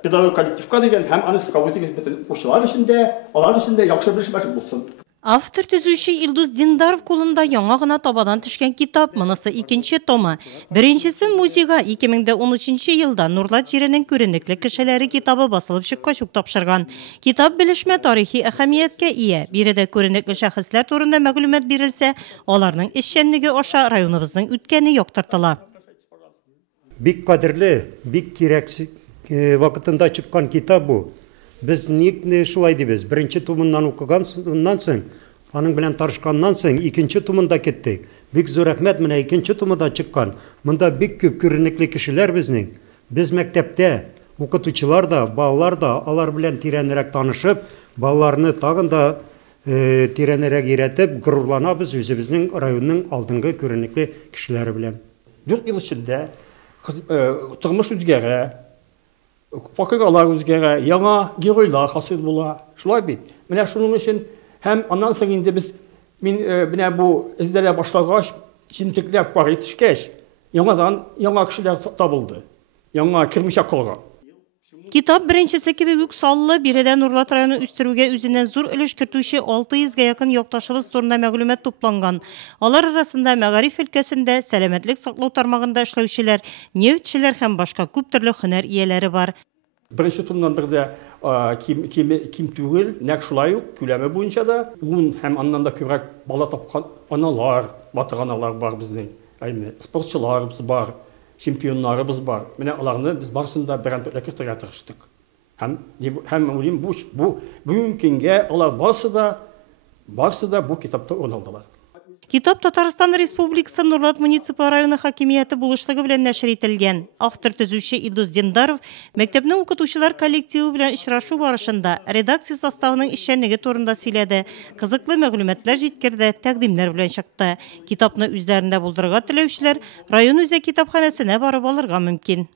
Pedagog коллективка деген һәм аны скаут деген бөтен укучылар ішінде яхшы белешмәс булсын. Автор төзүче Илдус Диндаров кулында яңа гына табадан төшкән китап, монысы икенче тома. Беренчесен музейга 2013 елда Нурлат җиренең күренекле кешеләре китабы басылып чыккач ук тапшырган. Китап белешмә тарихи әһәмияткә ия. Биредә күренекле шәхесләр турында мәгълүмат бирелсә, аларның эшчәнлеге аша районыбызның үткәне яктыртыла. Бик кадерле, бик кирәк вакытында чыккан китап бу. Biz ник шулай дибез? Беренче томыннан укыганнан соң, аның белән тарышканнан соң, икенче томында киттек. Бик зур рәхмәт, менә икенче томында чыккан. Монда бик күп күренекле кешеләр безнең. Без мәктәптә, укытучылар да, балалар да алар белән тирәнрәк танышып, балаларны тагын да тирәнрәк өйрәтеп, горурланабыз үзебезнең районның алдынгы күренекле кешеләре белән. 4 ел эчендә тормыш үзгәрә. Факыйгалар үзгәрә, яңа геройлар хасил була. Шулай бит. Менә шуның өчен һәм аннан соң инде без менә бу эзләргә башлагач, җинтекләп бар итешкәч, яңа кешеләр табылды. Яңа кирмичә калган. Китап беренчесе кебек үк саллы, биредә Нурлат районы үстерүгә үзеннән зур өлеш кертүче 600-га якын якташыбыз турында мәгълүмат тупланган. Алар арасында мәгариф өлкәсендә сәламәтлек саклау тармагында эшләүчеләр, нефтчеләр һәм башка күп төрле һөнәр ияләре бар. Беренче томнан да ким түгел, нәкъ шулай ук күләме буенча да 10 һәм аннан да күбрәк бала тапкан аналар, батыраналар бар безнең. Спортчыларыбыз бар. Чемпионнарыбыз бар. Менә аларны без барысында бәрәмлеккә кертергә тырыштык. Һәм уйлыйм, бу мөмкингә алар барсы да бу китапта урын алдылар. Китап Татарстан Республикасы Нурлат муниципаль районы хакимияте булышлыгы белән нәшер ителгән. Автор төзүче Илдус Диндаров мәктәпнең укытучылар коллективы белән очрашу барышында редакция составының эшчәнлеге турында сөйләде. Кызыклы мәгълүматлар җиткерде, тәкъдимнәр белән чыкты. Китапны үзләрендә булдырырга теләүчеләр район үзәк китапханәсенә барып алырга мөмкин.